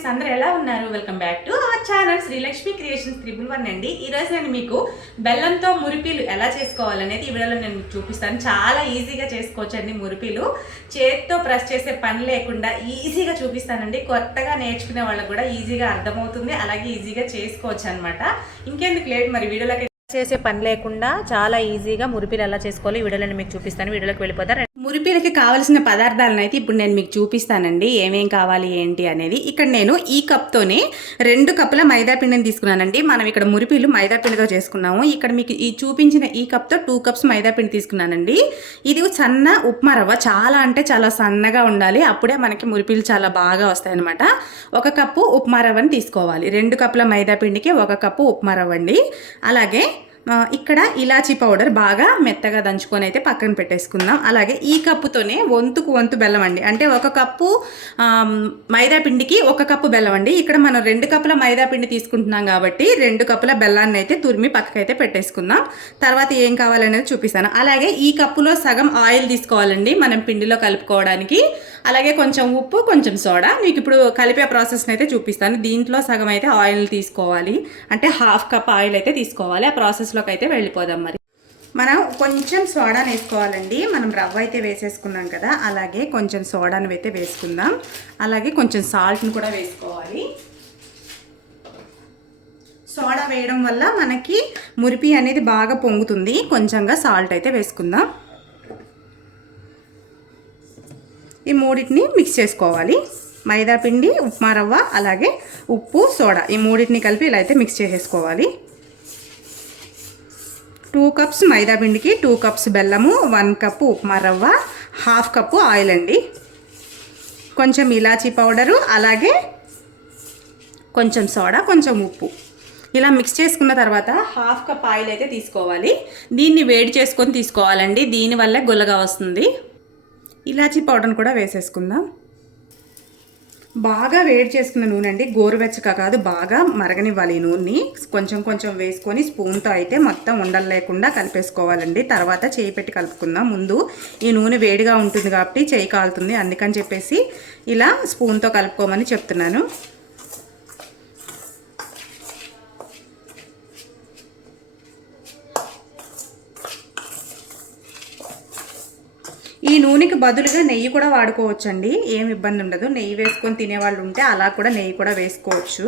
Friends అందరూ ఎలా ఉన్నారు? Welcome back to our channel Srilakshmi creations triple one అండి. ఈ నేను మీకు బెల్లంతో మురిపీలు ఎలా చేసుకోవాలనేది ఈ వీడియోలో నేను మీకు చూపిస్తాను. చాలా ఈజీగా చేసుకోవచ్చు అండి మురిపీలు. చేత్తో ప్రెస్ చేసే పని లేకుండా ఈజీగా చూపిస్తానండి. కొత్తగా నేర్చుకునే వాళ్ళకి కూడా ఈజీగా అర్థమవుతుంది. అలాగే ఈజీగా చేసుకోవచ్చు అనమాట ఇంకెందుకు లేట్? మరి వీడియోలోకి చేసే పని లేకుండా చాలా ఈజీగా మురిపీలు ఎలా చేసుకోవాలి ఈ వీడియోలో మీకు చూపిస్తాను. వీడియోలోకి వెళ్ళిపోతారు మురిపీలకి కావలసిన పదార్థాలను అయితే ఇప్పుడు నేను మీకు చూపిస్తానండి. ఏమేం కావాలి ఏంటి అనేది. ఇక్కడ నేను ఈ కప్తోనే రెండు కప్పుల మైదా పిండిని తీసుకున్నానండి. మనం ఇక్కడ మురిపీలు మైదా పిండితో చేసుకున్నాము. ఇక్కడ మీకు ఈ చూపించిన ఈ కప్తో టూ కప్స్ మైదా పిండి తీసుకున్నానండి. ఇది సన్న ఉప్మా రవ్వ. చాలా అంటే చాలా సన్నగా ఉండాలి. అప్పుడే మనకి మురిపీలు చాలా బాగా వస్తాయన్నమాట. ఒక కప్పు ఉప్మా రవ్వని తీసుకోవాలి. రెండు కప్పుల మైదా పిండికి ఒక కప్పు ఉప్మా రవ్వ అండి అలాగే ఇక్కడ ఇలాచీ పౌడర్ బాగా మెత్తగా దంచుకొని అయితే పక్కన పెట్టేసుకుందాం. అలాగే ఈ కప్పుతోనే వంతుకు వంతు బెల్లం అండి. అంటే ఒక కప్పు మైదా పిండికి ఒక కప్పు బెల్లం అండి. ఇక్కడ మనం రెండు కప్పుల మైదా పిండి తీసుకుంటున్నాం కాబట్టి రెండు కప్పుల బెల్లాన్ని అయితే తురిమి పక్కకైతే పెట్టేసుకుందాం. తర్వాత ఏం కావాలనేది చూపిస్తాను. అలాగే ఈ కప్పులో సగం ఆయిల్ తీసుకోవాలండి. మనం పిండిలో కలుపుకోవడానికి. అలాగే కొంచెం ఉప్పు కొంచెం సోడా. మీకు ఇప్పుడు కలిపే ప్రాసెస్ని అయితే చూపిస్తాను. దీంట్లో సగం అయితే ఆయిల్ తీసుకోవాలి. అంటే హాఫ్ కప్ ఆయిల్ అయితే తీసుకోవాలి. ఆ ప్రాసెస్లోకి అయితే వెళ్ళిపోదాం మరి. మనం కొంచెం సోడాను వేసుకోవాలండి. మనం రవ్వ అయితే వేసేసుకున్నాం కదా. అలాగే కొంచెం సోడాను అయితే వేసుకుందాం. అలాగే కొంచెం సాల్ట్ని కూడా వేసుకోవాలి. సోడా వేయడం వల్ల మనకి మురిపి అనేది బాగా పొంగుతుంది. కొంచెంగా సాల్ట్ అయితే వేసుకుందాం. ఈ మూడింటిని మిక్స్ చేసుకోవాలి. మైదా పిండి ఉప్మా రవ్వ అలాగే ఉప్పు సోడా ఈ మూడింటిని కలిపి ఇలా అయితే మిక్స్ చేసేసుకోవాలి. టూ కప్స్ మైదా పిండికి టూ కప్స్ బెల్లము వన్ కప్పు ఉప్మా రవ్వ హాఫ్ కప్పు ఆయిల్ అండి. కొంచెం ఇలాచీ పౌడరు అలాగే కొంచెం సోడా కొంచెం ఉప్పు. ఇలా మిక్స్ చేసుకున్న తర్వాత హాఫ్ కప్ ఆయిల్ అయితే తీసుకోవాలి. దీన్ని వేడి చేసుకొని తీసుకోవాలండి. దీనివల్ల గుల్లగా వస్తుంది. ఇలాచీ పౌడర్ని కూడా వేసేసుకుందాం. బాగా వేడి చేసుకున్న నూనె అండి. గోరువెచ్చగా కాదు బాగా మరగనివ్వాలి ఈ నూనెని. కొంచెం కొంచెం వేసుకొని స్పూన్తో అయితే మొత్తం ఉండలు లేకుండా కలిపేసుకోవాలండి. తర్వాత చేయి పెట్టి కలుపుకుందాం. ముందు ఈ నూనె వేడిగా ఉంటుంది కాబట్టి చేయి కాలుతుంది. అందుకని చెప్పేసి ఇలా స్పూన్తో కలుపుకోమని చెప్తున్నాను. ఈ నూనెకి బదులుగా నెయ్యి కూడా వాడుకోవచ్చండి. ఏం ఇబ్బంది ఉండదు. నెయ్యి వేసుకొని తినేవాళ్ళు ఉంటే అలా కూడా నెయ్యి కూడా వేసుకోవచ్చు.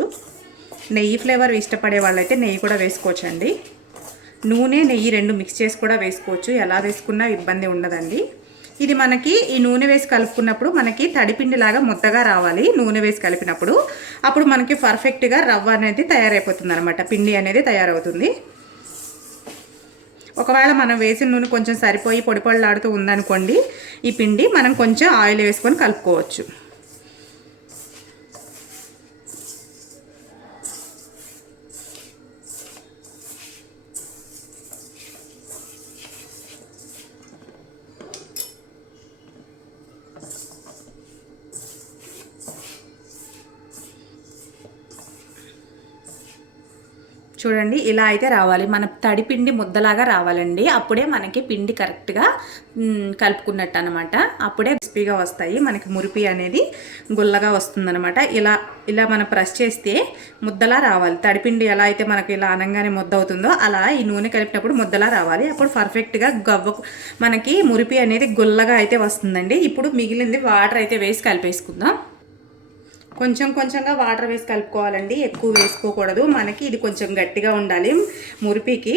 నెయ్యి ఫ్లేవర్ ఇష్టపడే వాళ్ళైతే నెయ్యి కూడా వేసుకోవచ్చండి. నూనె నెయ్యి రెండు మిక్స్ చేసి కూడా వేసుకోవచ్చు. ఎలా వేసుకున్నా ఇబ్బంది ఉండదండి. ఇది మనకి ఈ నూనె వేసి కలుపుకున్నప్పుడు మనకి తడిపిండిలాగా ముద్దగా రావాలి. నూనె వేసి కలిపినప్పుడు అప్పుడు మనకి పర్ఫెక్ట్గా రవ్వ అనేది తయారైపోతుంది అనమాట పిండి అనేది తయారవుతుంది. ఒకవేళ మనం వేసిన నూనె కొంచెం సరిపోయి పొడి ఉందనుకోండి ఈ పిండి మనం కొంచెం ఆయిల్ వేసుకొని కలుపుకోవచ్చు. చూడండి ఇలా అయితే రావాలి. మన తడి పిండి ముద్దలాగా రావాలండి. అప్పుడే మనకి పిండి కరెక్ట్గా కలుపుకున్నట్టు అనమాట అప్పుడే క్రిస్పీగా వస్తాయి. మనకి మురిపి అనేది గుల్లగా వస్తుందన్నమాట ఇలా ఇలా మనం ప్రెస్ చేస్తే ముద్దలా రావాలి. తడిపిండి ఎలా అయితే మనకి ఇలా అనగానే ముద్ద అవుతుందో అలా ఈ నూనె కలిపినప్పుడు ముద్దలా రావాలి. అప్పుడు పర్ఫెక్ట్గా గవ్వ మనకి మురిపి అనేది గుల్లగా అయితే వస్తుందండి. ఇప్పుడు మిగిలింది వాటర్ అయితే వేసి కలిపేసుకుందాం. కొంచెం కొంచెంగా వాటర్ వేసి కలుపుకోవాలండి. ఎక్కువ వేసుకోకూడదు. మనకి ఇది కొంచెం గట్టిగా ఉండాలి మురిపికి.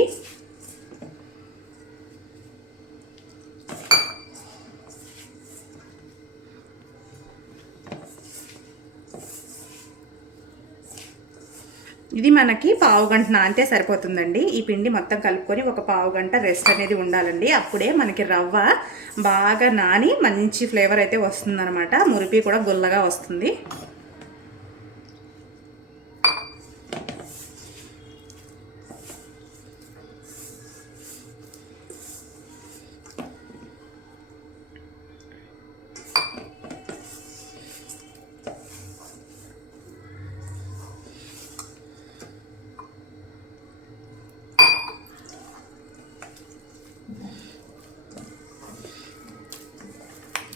ఇది మనకి పావు గంట నానితే సరిపోతుందండి. ఈ పిండి మొత్తం కలుపుకొని ఒక పావు గంట రెస్ట్ అనేది ఉండాలండి. అప్పుడే మనకి రవ్వ బాగా నాని మంచి ఫ్లేవర్ అయితే వస్తుందన్నమాట. మురిపి కూడా గుల్లగా వస్తుంది.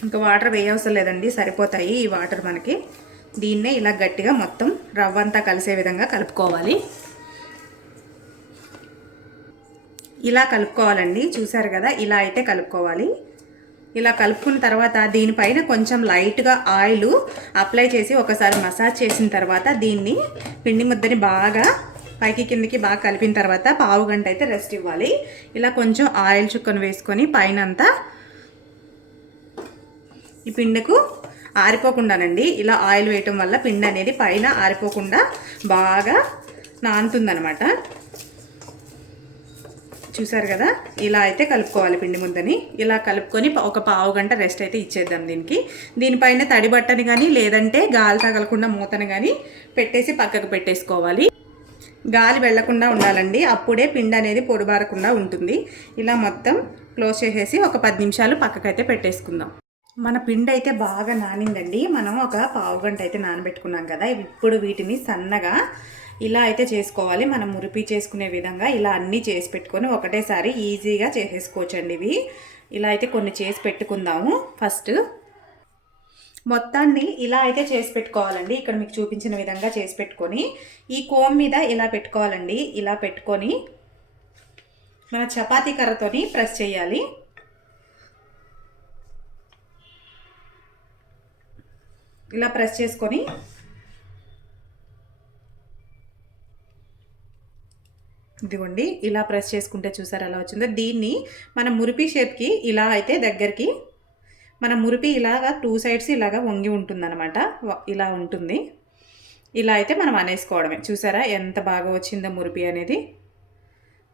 ఇంకా వాటర్ వేయవసరం లేదండి సరిపోతాయి ఈ వాటర్ మనకి. దీన్నే ఇలా గట్టిగా మొత్తం రవ్వ అంతా కలిసే విధంగా కలుపుకోవాలి. ఇలా కలుపుకోవాలండి చూసారు కదా ఇలా అయితే కలుపుకోవాలి. ఇలా కలుపుకున్న తర్వాత దీనిపైన కొంచెం లైట్గా ఆయిల్ అప్లై చేసి ఒకసారి మసాజ్ చేసిన తర్వాత దీన్ని పిండి ముద్దని బాగా పైకి కిందకి బాగా కలిపిన తర్వాత పావు గంట అయితే రెస్ట్ ఇవ్వాలి. ఇలా కొంచెం ఆయిల్ చుక్కను వేసుకొని పైన అంతా ఈ పిండకు ఆరిపోకుండానండి. ఇలా ఆయిల్ వేయటం వల్ల పిండి అనేది పైన ఆరిపోకుండా బాగా నానుతుందనమాట చూసారు కదా? ఇలా అయితే కలుపుకోవాలి పిండి ముద్దని. ఇలా కలుపుకొని ఒక పావు గంట రెస్ట్ అయితే ఇచ్చేద్దాం దీనికి. దీనిపైన తడి బట్టని కానీ లేదంటే గాలి తగలకుండా మూతని కానీ పెట్టేసి పక్కకు పెట్టేసుకోవాలి. గాలి వెళ్ళకుండా ఉండాలండి. అప్పుడే పిండి అనేది పొడిబారకుండా ఉంటుంది. ఇలా మొత్తం క్లోజ్ చేసేసి ఒక పది నిమిషాలు పక్కకైతే పెట్టేసుకుందాం. మన పిండి అయితే బాగా నానిందండి. మనం ఒక పావు గంట అయితే నానబెట్టుకున్నాం కదా. ఇప్పుడు వీటిని సన్నగా ఇలా అయితే చేసుకోవాలి. మనం మురిపి చేసుకునే విధంగా ఇలా అన్నీ చేసి పెట్టుకొని ఒకటేసారి ఈజీగా చేసేసుకోవచ్చండి ఇవి. ఇలా అయితే కొన్ని చేసి పెట్టుకుందాము. ఫస్ట్ మొత్తాన్ని ఇలా అయితే చేసి పెట్టుకోవాలండి. ఇక్కడ మీకు చూపించిన విధంగా చేసి పెట్టుకొని ఈ కోమ్ మీద ఇలా పెట్టుకోవాలండి. ఇలా పెట్టుకొని మన చపాతీ కర్రతోని ప్రెస్ చేయాలి. ఇలా ప్రెస్ చేసుకొని ఇదిగోండి ఇలా ప్రెస్ చేసుకుంటే చూసారు ఎలా వచ్చిందో? దీన్ని మన మురిపి షేప్కి ఇలా అయితే దగ్గరికి మన మురిపి ఇలాగా టూ సైడ్స్ ఇలాగా వంగి ఉంటుందన్నమాట. ఇలా ఉంటుంది. ఇలా అయితే మనం అనేసుకోవడమే. చూసారా ఎంత బాగా వచ్చిందో మురిపి అనేది?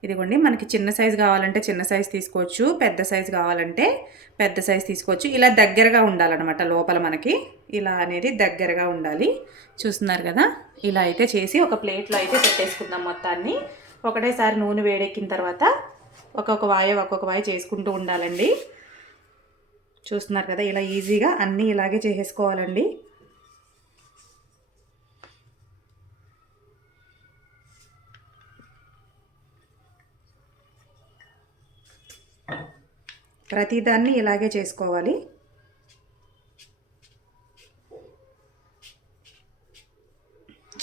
ఇదిగోండి మనకి చిన్న సైజు కావాలంటే చిన్న సైజు తీసుకోవచ్చు పెద్ద సైజు కావాలంటే పెద్ద సైజు తీసుకోవచ్చు. ఇలా దగ్గరగా ఉండాలన్నమాట లోపల మనకి. ఇలా అనేది దగ్గరగా ఉండాలి. చూస్తున్నారు కదా? ఇలా అయితే చేసి ఒక ప్లేట్లో అయితే పెట్టేసుకుందాం మొత్తాన్ని. ఒకటేసారి నూనె వేడెక్కిన తర్వాత ఒక్కొక్క వాయ ఒక్కొక్క వాయ చేసుకుంటూ ఉండాలండి. చూస్తున్నారు కదా? ఇలా ఈజీగా అన్నీ ఇలాగే చేసేసుకోవాలండి. ప్రతిదాన్ని ఇలాగే చేసుకోవాలి.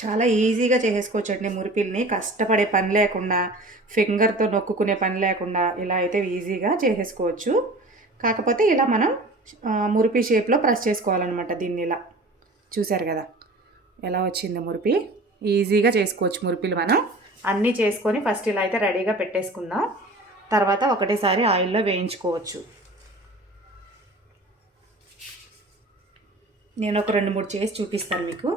చాలా ఈజీగా చేసేసుకోవచ్చండి మురిపిల్ని. కష్టపడే పని లేకుండా ఫింగర్తో నొక్కుకునే పని లేకుండా ఇలా అయితే ఈజీగా చేసేసుకోవచ్చు. కాకపోతే ఇలా మనం మురిపి షేప్లో ప్రెస్ చేసుకోవాలన్నమాట దీన్ని ఇలా. చూసారు కదా? ఎలా వచ్చిందో మురిపి? ఈజీగా చేసుకోవచ్చు మురిపిలు మనం. అన్నీ చేసుకొని ఫస్ట్ ఇలా అయితే రెడీగా పెట్టేసుకుందాం. తర్వాత ఒకటేసారి ఆయిల్లో వేయించుకోవచ్చు. నేను ఒక రెండు మూడు చేసి చూపిస్తాను మీకు.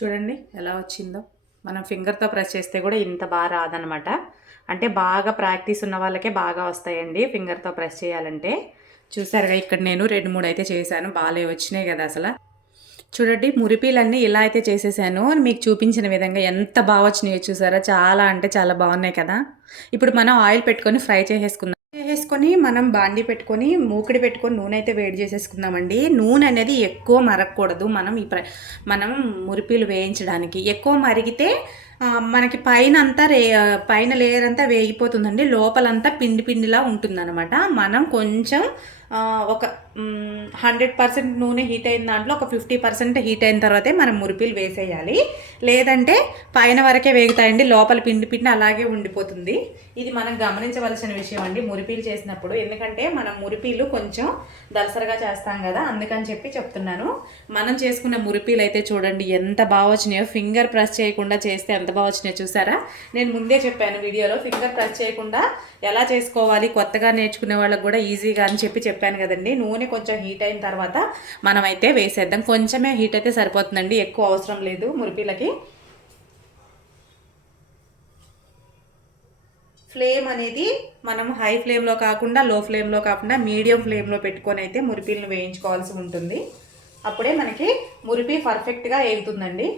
చూడండి ఎలా వచ్చిందో. మనం ఫింగర్తో ప్రెస్ చేస్తే కూడా ఇంత బాగా రాదనమాట అంటే బాగా ప్రాక్టీస్ ఉన్న వాళ్ళకే బాగా వస్తాయండి ఫింగర్తో ప్రెస్ చేయాలంటే. చూసారుగా ఇక్కడ నేను రెండు మూడు అయితే చేశాను. బాగాలే వచ్చినాయి కదా అసలు. చూడండి మురిపీలన్నీ ఇలా అయితే చేసేసాను. మీకు చూపించిన విధంగా ఎంత బాగా వచ్చినాయో చూసారా? చాలా అంటే చాలా బాగున్నాయి కదా. ఇప్పుడు మనం ఆయిల్ పెట్టుకొని ఫ్రై చేసేసుకుందాం. వేసుకొని మనం బాండి పెట్టుకొని మూకిడి పెట్టుకొని నూనె అయితే వేడి చేసేసుకుందామండి. నూనె అనేది ఎక్కువ మరగకూడదు. మనం ఈ ప్ర మనం మురిపీలు వేయించడానికి. ఎక్కువ మరిగితే మనకి పైన అంతా రే పైన లేయర్ అంతా వేగిపోతుందండి. లోపలంతా పిండి పిండిలా ఉంటుందన్నమాట. మనం కొంచెం ఒక హండ్రెడ్ పర్సెంట్ నూనె హీట్ అయిన దాంట్లో ఒక ఫిఫ్టీ పర్సెంట్ హీట్ అయిన తర్వాతే మనం మురిపిలు వేసేయాలి. లేదంటే పైన వరకే వేగుతాయండి లోపల పిండి పిండి అలాగే ఉండిపోతుంది. ఇది మనం గమనించవలసిన విషయం అండి మురిపీలు చేసినప్పుడు. ఎందుకంటే మనం మురిపీలు కొంచెం దలసరగా చేస్తాం కదా అందుకని చెప్పి చెప్తున్నాను. మనం చేసుకున్న మురిపీలు అయితే చూడండి ఎంత బాగా వచ్చినాయో. ఫింగర్ ప్రెస్ చేయకుండా చేస్తే ఎంత బాగా వచ్చినాయో చూసారా? నేను ముందే చెప్పాను వీడియోలో ఫింగర్ ప్రెస్ చేయకుండా ఎలా చేసుకోవాలి కొత్తగా నేర్చుకునే వాళ్ళకి కూడా ఈజీగా అని చెప్పి చెప్పాను కదండి. నూనె కొంచెం హీట్ అయిన తర్వాత మనమైతే వేసేద్దాం. కొంచెమే హీట్ అయితే సరిపోతుందండి. ఎక్కువ అవసరం లేదు మురిపిలకి ఫ్లేమ్ అనేది మనం హై ఫ్లేమ్లో కాకుండా లో ఫ్లేమ్లో కాకుండా మీడియం ఫ్లేమ్లో పెట్టుకొని అయితే మురిపిలను వేయించుకోవాల్సి ఉంటుంది. అప్పుడే మనకి మురిపి పర్ఫెక్ట్గా వేగుతుందండి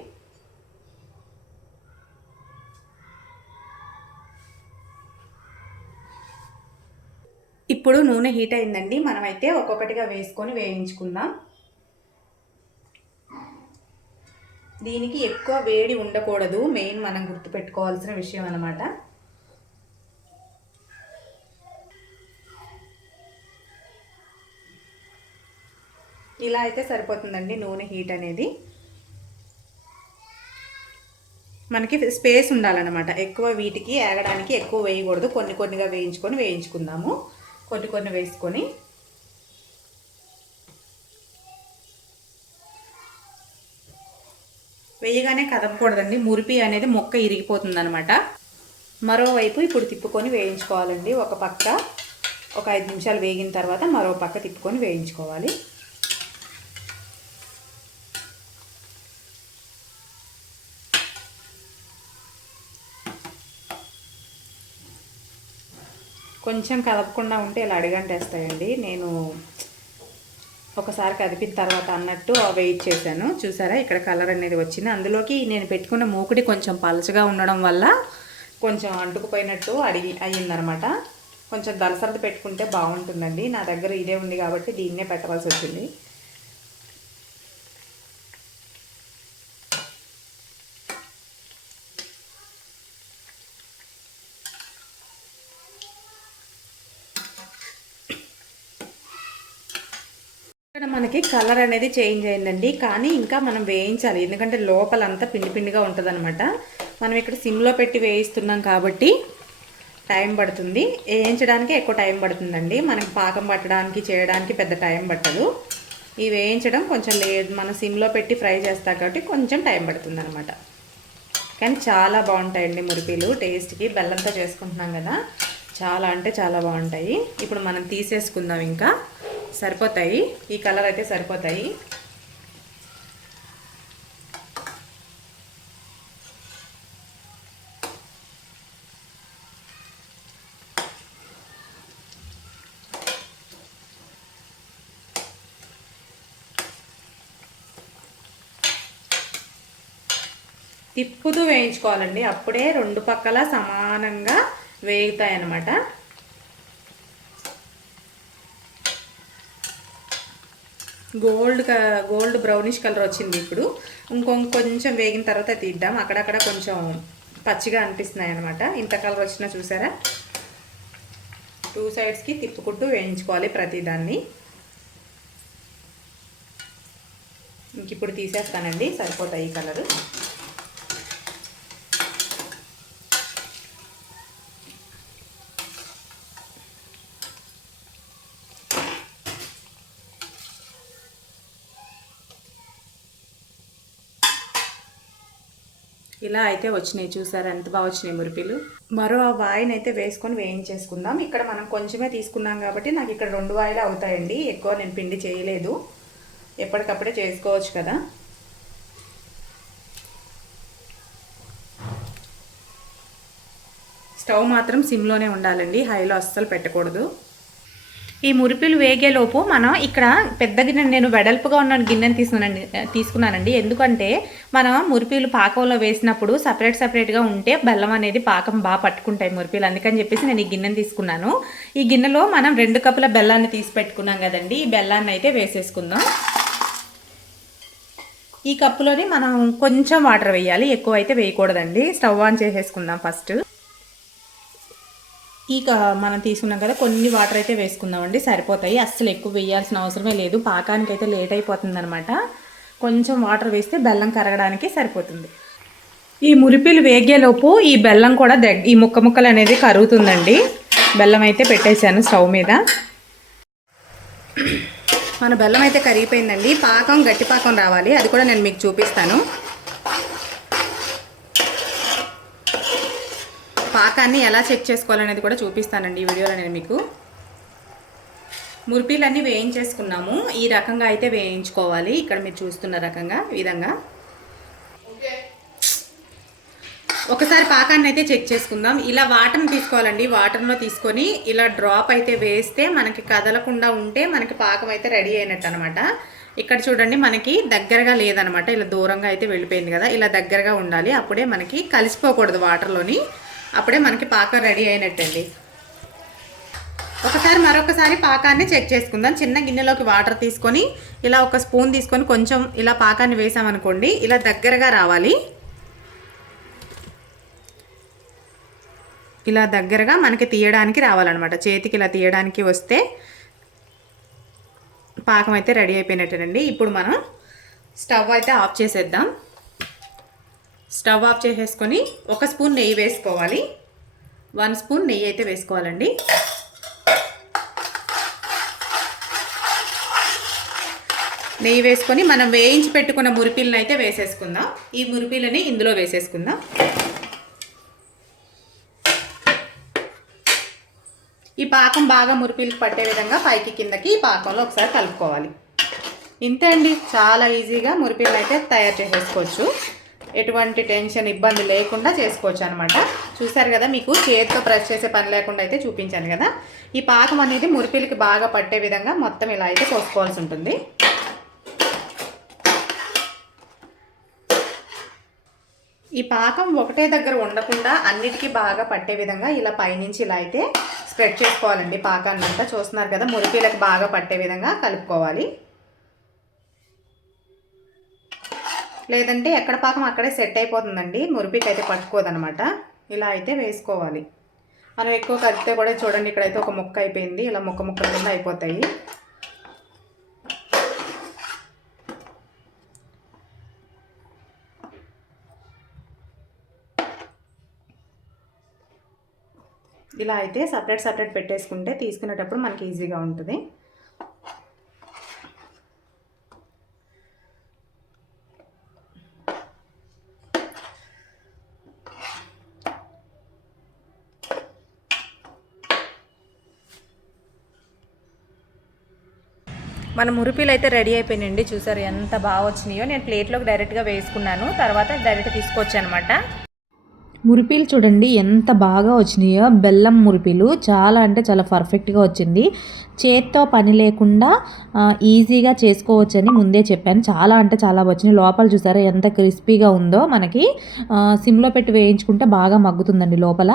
ఇప్పుడు నూనె హీట్ అయిందండి. మనమైతే ఒక్కొక్కటిగా వేసుకొని వేయించుకుందాం. దీనికి ఎక్కువ వేడి ఉండకూడదు. మెయిన్ మనం గుర్తుపెట్టుకోవాల్సిన విషయం అన్నమాట. ఇలా అయితే సరిపోతుందండి నూనె హీట్ అనేది. మనకి స్పేస్ ఉండాలన్నమాట. ఎక్కువ వీటికి ఏగడానికి ఎక్కువ వేయకూడదు. కొన్ని కొన్నిగా వేయించుకొని వేయించుకుందాము. కొన్ని కొన్ని వేసుకొని వేయగానే కదపకూడదండి. మురిపి అనేది మొక్క ఇరిగిపోతుంది అనమాట మరోవైపు ఇప్పుడు తిప్పుకొని వేయించుకోవాలండి. ఒక పక్క ఒక ఐదు నిమిషాలు వేగిన తర్వాత మరో పక్క తిప్పుకొని వేయించుకోవాలి. కొంచెం కదపకుండా ఉంటే ఇలా అడిగంటేస్తాయండి. నేను ఒకసారి కదిపిన తర్వాత అన్నట్టు వెయిట్ చేశాను. చూసారా? ఇక్కడ కలర్ అనేది వచ్చింది. అందులోకి నేను పెట్టుకున్న మూకుడి కొంచెం పలచగా ఉండడం వల్ల కొంచెం అంటుకుపోయినట్టు అడిగి అయ్యిందనమాట. కొంచెం దలసరది పెట్టుకుంటే బాగుంటుందండి. నా దగ్గర ఇదే ఉంది కాబట్టి దీన్నే పెట్టవలసి వచ్చింది. ఇక్కడ మనకి కలర్ అనేది చేంజ్ అయిందండి. కానీ ఇంకా మనం వేయించాలి. ఎందుకంటే లోపలంతా పిండి పిండిగా ఉంటుంది మనం ఇక్కడ సిమ్లో పెట్టి వేయిస్తున్నాం కాబట్టి టైం పడుతుంది. వేయించడానికి ఎక్కువ టైం పడుతుందండి. మనకి పాకం పట్టడానికి చేయడానికి పెద్ద టైం పట్టదు. ఈ వేయించడం కొంచెం లేదు. మనం సిమ్లో పెట్టి ఫ్రై చేస్తాం కాబట్టి కొంచెం టైం పడుతుంది అనమాట కానీ చాలా బాగుంటాయండి మురిపీలు. టేస్ట్కి బెల్లంతో చేసుకుంటున్నాం కదా. చాలా అంటే చాలా బాగుంటాయి. ఇప్పుడు మనం తీసేసుకుందాం ఇంకా. సరిపోతాయి. ఈ కలర్ అయితే సరిపోతాయి. తిప్పుతూ వేయించుకోవాలండి. అప్పుడే రెండు పక్కల సమానంగా వేగుతాయి అన్నమాట గోల్డ్ గోల్డ్ బ్రౌనిష్ కలర్ వచ్చింది ఇప్పుడు. ఇంకొం కొంచెం వేగిన తర్వాత తీద్దాం. అక్కడక్కడ కొంచెం పచ్చిగా అనిపిస్తున్నాయి అనమాట ఇంత కలర్ వచ్చినా చూసారా? టూ సైడ్స్కి తిప్పుకుంటూ వేయించుకోవాలి ప్రతిదాన్ని ఇంక ఇప్పుడు తీసేస్తానండి. సరిపోతాయి ఈ కలరు. ఇలా అయితే వచ్చినాయి చూసారు? ఎంత బాగా వచ్చినాయి మురిపిలు. మరో ఆ వాయిని అయితే వేసుకొని వేయించేసుకుందాం. ఇక్కడ మనం కొంచెమే తీసుకున్నాం కాబట్టి నాకు ఇక్కడ రెండు వాయిలు అవుతాయండి. ఎక్కువ నేను పిండి చేయలేదు. ఎప్పటికప్పుడే చేసుకోవచ్చు కదా. స్టవ్ మాత్రం సిమ్లోనే ఉండాలండి. హైలో అస్సలు పెట్టకూడదు. ఈ మురిపిలు వేగేలోపు మనం ఇక్కడ పెద్ద గిన్నె నేను వెడల్పుగా ఉన్న గిన్నెని తీసుకున్నానండి తీసుకున్నానండి. ఎందుకంటే మనం మురిపిలు పాకంలో వేసినప్పుడు సపరేట్ సపరేట్గా ఉంటే బెల్లం అనేది పాకం బాగా పట్టుకుంటాయి మురిపిలు. అందుకని చెప్పేసి నేను ఈ గిన్నెని తీసుకున్నాను. ఈ గిన్నెలో మనం రెండు కప్పుల బెల్లాన్ని తీసి పెట్టుకున్నాం కదండి. ఈ బెల్లాన్ని అయితే వేసేసుకుందాం. ఈ కప్పులోని మనం కొంచెం వాటర్ వేయాలి. ఎక్కువ అయితే వేయకూడదండి. స్టవ్ ఆన్ చేసేసుకుందాం ఫస్ట్. ఇక మనం తీసుకున్నాం కదా కొన్ని వాటర్ అయితే వేసుకుందామండి. సరిపోతాయి. అస్సలు ఎక్కువ వేయాల్సిన అవసరమే లేదు. పాకానికి అయితే లేట్ అయిపోతుంది అనమాట కొంచెం వాటర్ వేస్తే బెల్లం కరగడానికి సరిపోతుంది. ఈ మురిపిలు వేగేలోపు ఈ బెల్లం కూడా దగ్ ఈ ముక్క ముక్కలు అనేది కరుగుతుందండి. బెల్లం అయితే పెట్టేశాను స్టవ్ మీద. మన బెల్లం అయితే కరిగిపోయిందండి. పాకం గట్టి పాకం రావాలి. అది కూడా నేను మీకు చూపిస్తాను. పాకాన్ని ఎలా చెక్ చేసుకోవాలనేది కూడా చూపిస్తానండి ఈ వీడియోలో నేను మీకు. మురిపీలన్నీ వేయించేసుకున్నాము. ఈ రకంగా అయితే వేయించుకోవాలి. ఇక్కడ మీరు చూస్తున్న రకంగా విధంగా. ఒకసారి పాకాన్ని అయితే చెక్ చేసుకుందాం. ఇలా వాటర్ని తీసుకోవాలండి. వాటర్లో తీసుకొని ఇలా డ్రాప్ అయితే వేస్తే మనకి కదలకుండా ఉంటే మనకి పాకం అయితే రెడీ అయినట్టు అనమాట ఇక్కడ చూడండి మనకి దగ్గరగా లేదనమాట ఇలా దూరంగా అయితే వెళ్ళిపోయింది కదా. ఇలా దగ్గరగా ఉండాలి. అప్పుడే మనకి కలిసిపోకూడదు వాటర్లోని. అప్పుడే మనకి పాకం రెడీ అయినట్టండి. ఒకసారి మరొకసారి పాకాన్ని చెక్ చేసుకుందాం. చిన్న గిన్నెలోకి వాటర్ తీసుకొని ఇలా ఒక స్పూన్ తీసుకొని కొంచెం ఇలా పాకాన్ని వేసామనుకోండి ఇలా దగ్గరగా రావాలి. ఇలా దగ్గరగా మనకి తీయడానికి రావాలన్నమాట. చేతికి ఇలా తీయడానికి వస్తే పాకం అయితే రెడీ అయిపోయినట్టేనండి. ఇప్పుడు మనం స్టవ్ అయితే ఆఫ్ చేసేద్దాం. స్టవ్ ఆఫ్ చేసేసుకొని ఒక స్పూన్ నెయ్యి వేసుకోవాలి. వన్ స్పూన్ నెయ్యి అయితే వేసుకోవాలండి. నెయ్యి వేసుకొని మనం వేయించి పెట్టుకున్న మురిపిల్ని అయితే వేసేసుకుందాం. ఈ మురిపిల్లని ఇందులో వేసేసుకుందాం. ఈ పాకం బాగా మురిపిలు పట్టే విధంగా పైకి కిందకి ఈ పాకంలో ఒకసారి కలుపుకోవాలి. ఇంతే అండి. చాలా ఈజీగా మురిపిల్ని అయితే తయారు చేసేసుకోవచ్చు. ఎటువంటి టెన్షన్ ఇబ్బంది లేకుండా చేసుకోవచ్చు అనమాట చూసారు కదా మీకు చేతితో ప్రెస్ చేసే పని లేకుండా అయితే చూపించాను కదా. ఈ పాకం అనేది మురిపిలికి బాగా పట్టే విధంగా మొత్తం ఇలా అయితే పోసుకోవాల్సి ఉంటుంది. ఈ పాకం ఒకటే దగ్గర ఉండకుండా అన్నిటికీ బాగా పట్టే విధంగా ఇలా పైనుంచి ఇలా అయితే స్ప్రెడ్ చేసుకోవాలండి పాకాన్ని అంతా. చూస్తున్నారు కదా మురిపీలకు బాగా పట్టే విధంగా కలుపుకోవాలి. లేదంటే ఎక్కడ పాకం అక్కడే సెట్ అయిపోతుందండి. మురిపికి అయితే పట్టుకోదనమాట. ఇలా అయితే వేసుకోవాలి. మనం ఎక్కువ కలిపితే కూడా చూడండి ఇక్కడైతే ఒక ముక్క అయిపోయింది. ఇలా ముక్క ముక్కల కింద అయిపోతాయి. ఇలా అయితే సపరేట్ సపరేట్ పెట్టేసుకుంటే తీసుకునేటప్పుడు మనకి ఈజీగా ఉంటుంది. మన మురిపిలు అయితే రెడీ అయిపోయినండి చూసారు ఎంత బాగా వచ్చినాయో. నేను ప్లేట్లోకి డైరెక్ట్గా వేసుకున్నాను. తర్వాత డైరెక్ట్ తీసుకొచ్చాను అనమాట మురిపీలు చూడండి ఎంత బాగా వచ్చినాయో. బెల్లం మురిపీలు చాలా అంటే చాలా పర్ఫెక్ట్గా వచ్చింది. చేత్తో పని లేకుండా ఈజీగా చేసుకోవచ్చని ముందే చెప్పాను. చాలా అంటే చాలా వచ్చినాయి. లోపల చూసారా ఎంత క్రిస్పీగా ఉందో మనకి. సిమ్లో పెట్టి వేయించుకుంటే బాగా మగ్గుతుందండి లోపల.